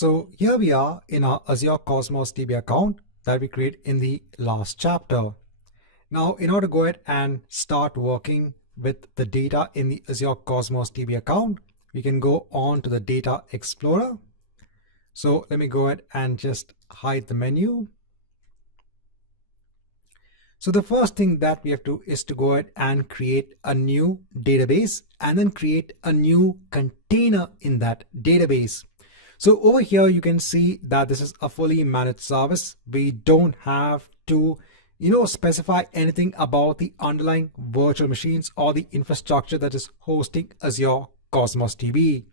So here we are in our Azure Cosmos DB account that we create in the last chapter. Now, in order to go ahead and start working with the data in the Azure Cosmos DB account, we can go on to the Data Explorer. So let me go ahead and just hide the menu. So the first thing that we have to is to go ahead and create a new database and then create a new container in that database. So over here, you can see that this is a fully managed service. We don't have to, specify anything about the underlying virtual machines or the infrastructure that is hosting Azure Cosmos DB.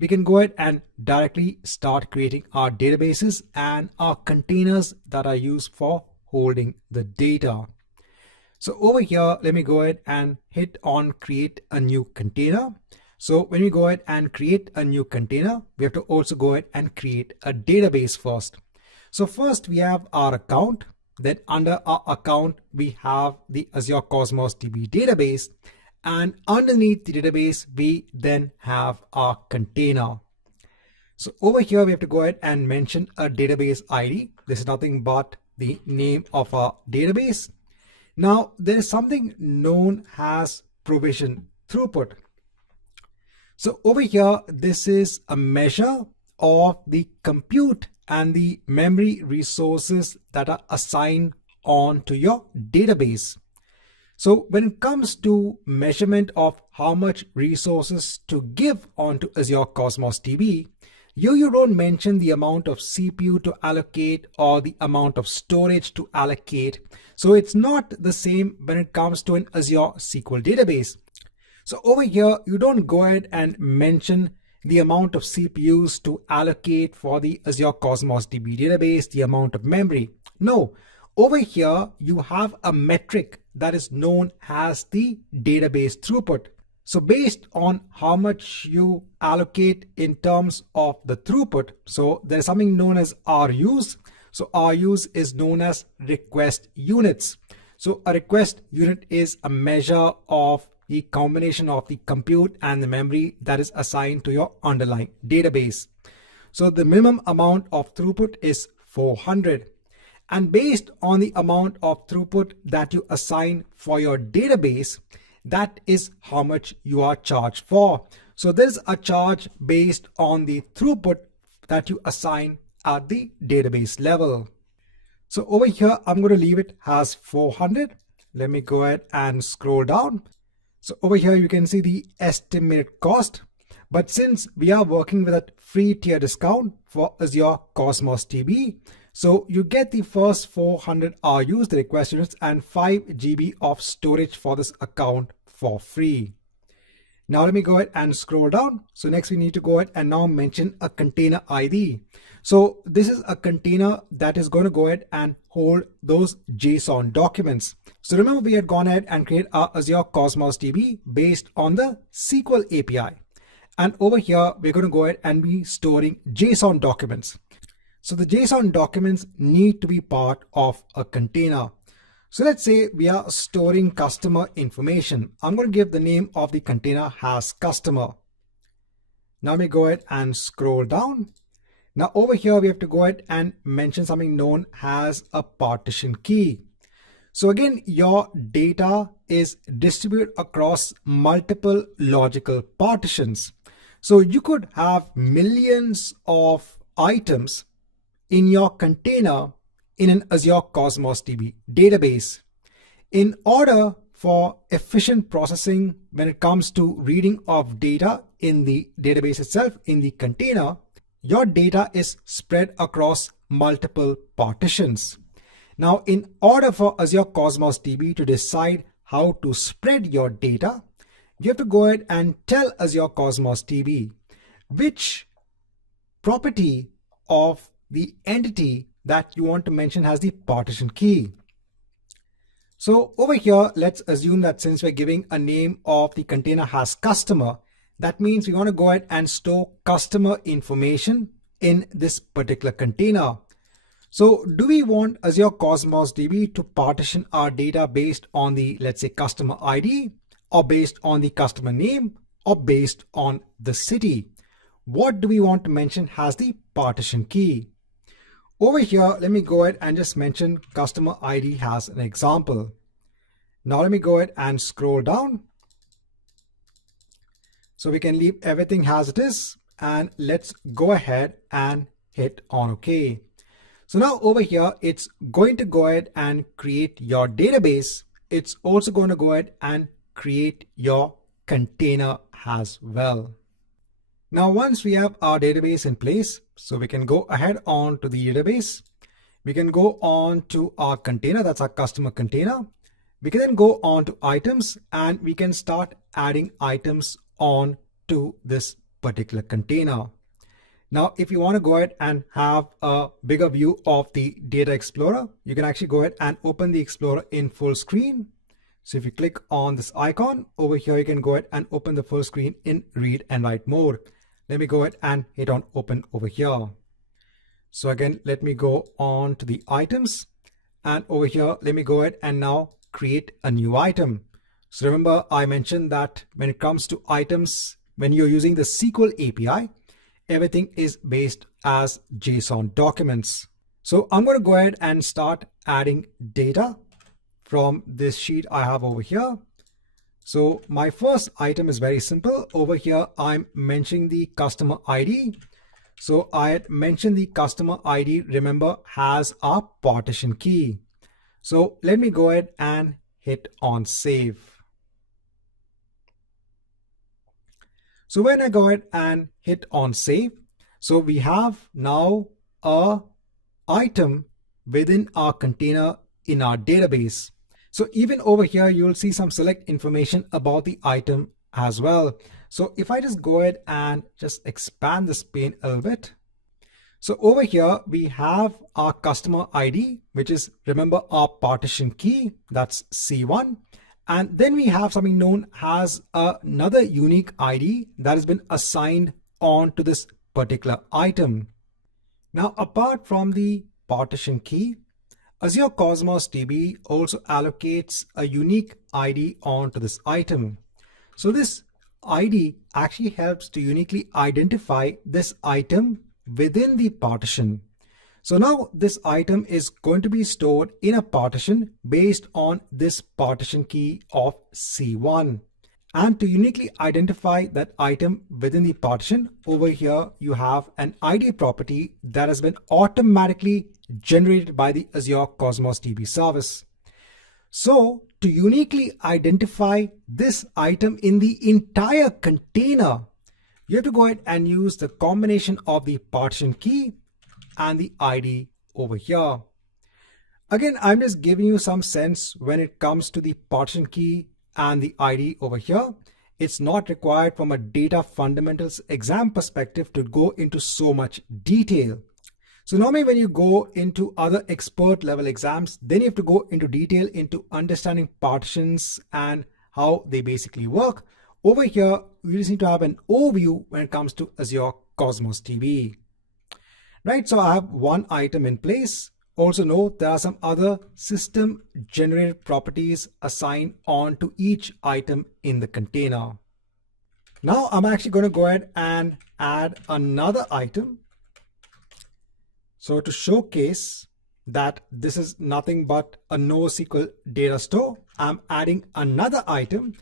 We can go ahead and directly start creating our databases and our containers that are used for holding the data. So over here, let me go ahead and hit on create a new container. So when we go ahead and create a new container, we have to also go ahead and create a database first. So first we have our account. Then under our account, we have the Azure Cosmos DB database. And underneath the database, we then have our container. So over here, we have to go ahead and mention a database ID. This is nothing but the name of our database. Now, there is something known as provision throughput. So over here, this is a measure of the compute and the memory resources that are assigned onto your database. So when it comes to measurement of how much resources to give onto Azure Cosmos DB, you don't mention the amount of CPU to allocate or the amount of storage to allocate. So it's not the same when it comes to an Azure SQL database. So over here, you don't go ahead and mention the amount of CPUs to allocate for the Azure Cosmos DB database, the amount of memory. No, over here, you have a metric that is known as the database throughput. So based on how much you allocate in terms of the throughput, so there's something known as RUs. So RUs is known as request units. So a request unit is a measure of the combination of the compute and the memory that is assigned to your underlying database. So the minimum amount of throughput is 400. And based on the amount of throughput that you assign for your database, that is how much you are charged for. So there's a charge based on the throughput that you assign at the database level. So over here, I'm going to leave it as 400. Let me go ahead and scroll down. So over here, you can see the estimated cost. But since we are working with a free tier discount for Azure Cosmos DB, so you get the first 400 RUs, the request units, and 5 GB of storage for this account for free. Now let me go ahead and scroll down. So next we need to go ahead and now mention a container ID. So this is a container that is going to go ahead and hold those JSON documents. So remember, we had gone ahead and created our Azure Cosmos DB based on the SQL API. And over here, we're going to go ahead and be storing JSON documents. So the JSON documents need to be part of a container. So let's say we are storing customer information. I'm going to give the name of the container as customer. Now we go ahead and scroll down. Now over here, we have to go ahead and mention something known as a partition key. So again, your data is distributed across multiple logical partitions. So you could have millions of items in your container in an Azure Cosmos DB database. In order for efficient processing when it comes to reading of data in the database itself, in the container, your data is spread across multiple partitions. Now, in order for Azure Cosmos DB to decide how to spread your data, you have to go ahead and tell Azure Cosmos DB which property of the entity that you want to mention has the partition key. So over here, let's assume that since we're giving a name of the container as customer, that means we want to go ahead and store customer information in this particular container. So do we want Azure Cosmos DB to partition our data based on the, let's say, customer ID, or based on the customer name, or based on the city? What do we want to mention as the partition key. Over here, let me go ahead and just mention customer ID as an example. Now let me go ahead and scroll down. So we can leave everything as it is, and let's go ahead and hit on OK. So now over here, it's going to go ahead and create your database. It's also going to go ahead and create your container as well. Now, once we have our database in place, so we can go ahead on to the database. We can go on to our container, that's our customer container. We can then go on to items, and we can start adding items on to this particular container. Now, if you want to go ahead and have a bigger view of the Data Explorer, you can actually go ahead and open the Explorer in full screen. So if you click on this icon over here, you can go ahead and open the full screen in read and write mode. Let me go ahead and hit on open over here. So again, let me go on to the items, and over here, let me go ahead and now create a new item. So remember, I mentioned that when it comes to items, when you're using the SQL API, everything is based as JSON documents. So I'm going to go ahead and start adding data from this sheet I have over here. So my first item is very simple. Over here, I'm mentioning the customer ID. So I had mentioned the customer ID, remember, has a partition key. So let me go ahead and hit on save. So when I go ahead and hit on save, so we have now a item within our container in our database. So even over here, you'll see some select information about the item as well. So if I just go ahead and just expand this pane a little bit. So over here, we have our customer ID, which is, remember, our partition key, that's C1. And then we have something known as another unique ID that has been assigned on to this particular item. Now, apart from the partition key, Azure Cosmos DB also allocates a unique ID onto this item. So this ID actually helps to uniquely identify this item within the partition. So now this item is going to be stored in a partition based on this partition key of C1. And to uniquely identify that item within the partition, over here you have an ID property that has been automatically generated by the Azure Cosmos DB service. So to uniquely identify this item in the entire container, you have to go ahead and use the combination of the partition key and the ID over here. Again, I'm just giving you some sense when it comes to the partition key and the ID over here. It's not required from a data fundamentals exam perspective to go into so much detail. So normally when you go into other expert level exams, then you have to go into detail into understanding partitions and how they basically work. Over here, we just need to have an overview when it comes to Azure Cosmos DB. Right, so I have one item in place. Also note there are some other system generated properties assigned on to each item in the container. Now I'm actually going to go ahead and add another item. So to showcase that this is nothing but a NoSQL data store, I'm adding another item,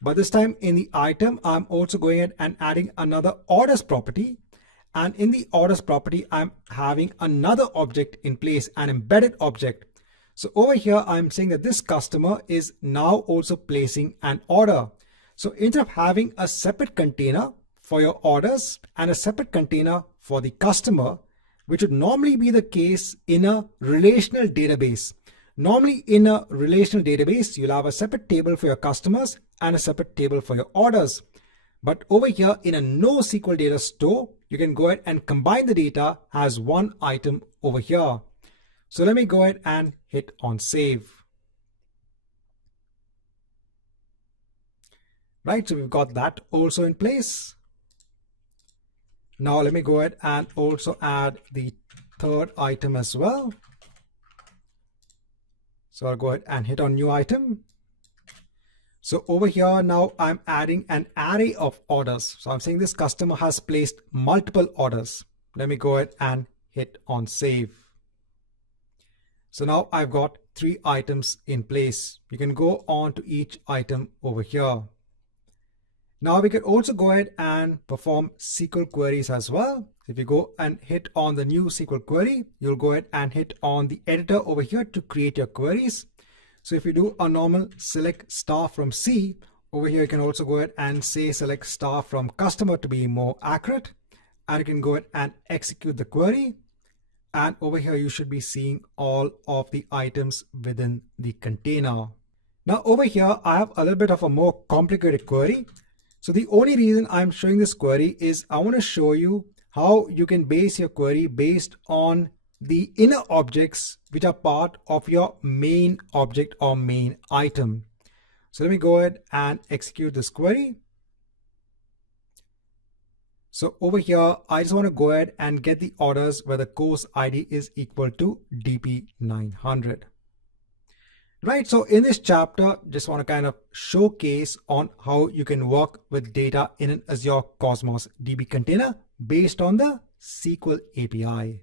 but this time in the item, I'm also going ahead and adding another orders property. And in the orders property, I'm having another object in place, an embedded object. So over here, I'm saying that this customer is now also placing an order. So instead of having a separate container for your orders and a separate container for the customer, which would normally be the case in a relational database. Normally in a relational database, you'll have a separate table for your customers and a separate table for your orders. But over here in a NoSQL data store, you can go ahead and combine the data as one item over here. So let me go ahead and hit on save. Right, so we've got that also in place. Now let me go ahead and also add the third item as well. So I'll go ahead and hit on new item. So over here now I'm adding an array of orders. So I'm saying this customer has placed multiple orders. Let me go ahead and hit on save. So now I've got 3 items in place. You can go on to each item over here. Now we can also go ahead and perform SQL queries as well. If you go and hit on the new SQL query, you'll go ahead and hit on the editor over here to create your queries. So if you do a normal select star from C, over here you can also go ahead and say select star from customer to be more accurate. And you can go ahead and execute the query. And over here you should be seeing all of the items within the container. Now over here I have a little bit of a more complicated query. So the only reason I'm showing this query is I want to show you how you can base your query based on the inner objects which are part of your main object or main item. So let me go ahead and execute this query. So over here, I just want to go ahead and get the orders where the course ID is equal to DP900. Right, so in this chapter, just want to kind of showcase on how you can work with data in an Azure Cosmos DB container based on the SQL API.